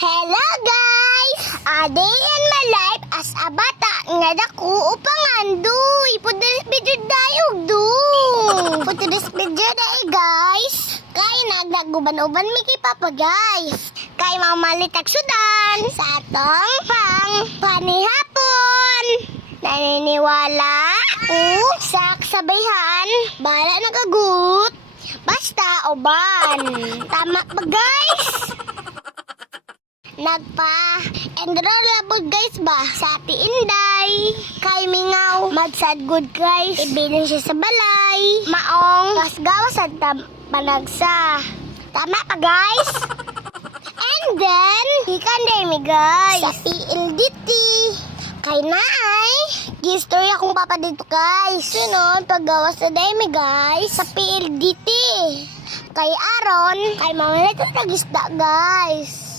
Hello guys! A day in my life as a bata nga dako upangan duy. Putulis video dayog du. Putulis video day guys. Kay nagdaguban-uban mi kay Papa guys. Kay mamalitag sudan sa atong panihapon. Naniniwala ko sa kasabayhan. Bala nagagut. Basta uban. Tama ba guys? Nagpa-enroll labod guys ba sa Ate Inday. Kay mingaw magsad good guys. Ibilin siya sa balay. Maong pasgawas at panagsa. Tama pa guys? And then, ikan day mi guys. Sa PLDT. Kay naay, gistory akong papa dito guys. Sunod, paggawas na day mi guys. Sa PLDT. Kay Aron, kay mamalit na nagisda guys.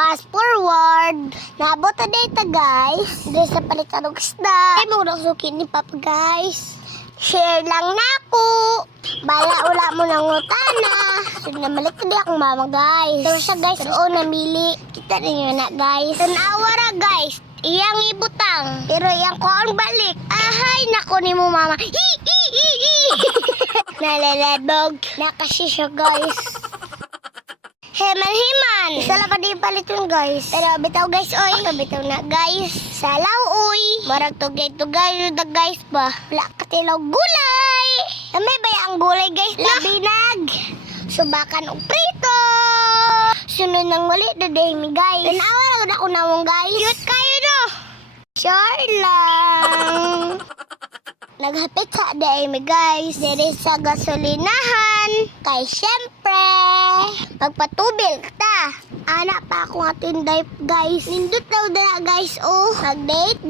Fast forward, nabot na data guys. Dito sa palitan ng isda. Ay, murang suki ni Papa guys. Share lang na ako. Bala ula mo ng utana. Sige na malik na di akong mama guys. Ito siya guys, oo namili. Kita ninyo na guys. Tanawara guys, iyang ibutang. Pero iyang ko ang balik. Ahay, nako ni mo mama. Nalalabog. Nakasi siya guys. Heman-heman. Isa lang pa din paliton guys. Pero bitaw guys oy. Bitaw na guys. Salaw oy. Marag tugay-tugay na guys ba. Wala katilaw gulay. May baya ang gulay guys. Labinag. Subakan og prito. Sunod nang wali na day mi guys. Tanawa lang ako nawong guys. Cute kayo no. Sure lang. Naghapit sa day mi guys. Dere sa gasolinahan. Kay syempre magpatubil ta. Anak pa ako nga tinday guys. Nindot daw na guys oh. Mag-date.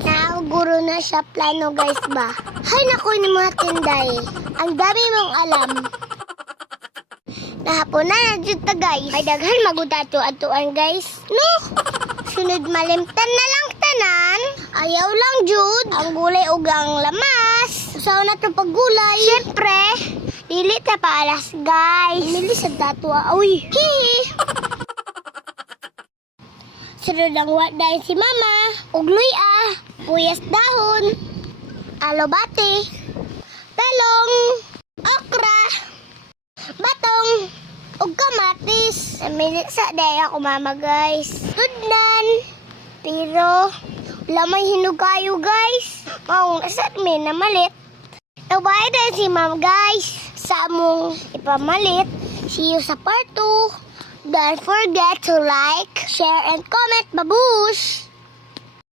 Nauguro na siya plano guys ba. Hay naku ni mga tinday. Ang dami mong alam. Nahapon na dyan ta guys. Ay daghan magudato-atuan guys. No. Sunod malimtan na lang tanan. Ayaw lang jud. Ang gulay ug ang lamas. Usaw na to paggulay. Siyempre. Dili ta paalas guys. Dili sa datwa. Uy. Hihi. Sunod ang dahil si mama. Ugloy puyas dahon. Alobate. Talong. Okra. Batong. Ug kamatis. Namili sa daya ako mama guys. Tudnan. Pero lamay hinugayo guys. Maong asat may namalit. Nabay na si ma'am guys. Sa mong ipamalit. See you sa part 2. Don't forget to like, share, and comment. Babush!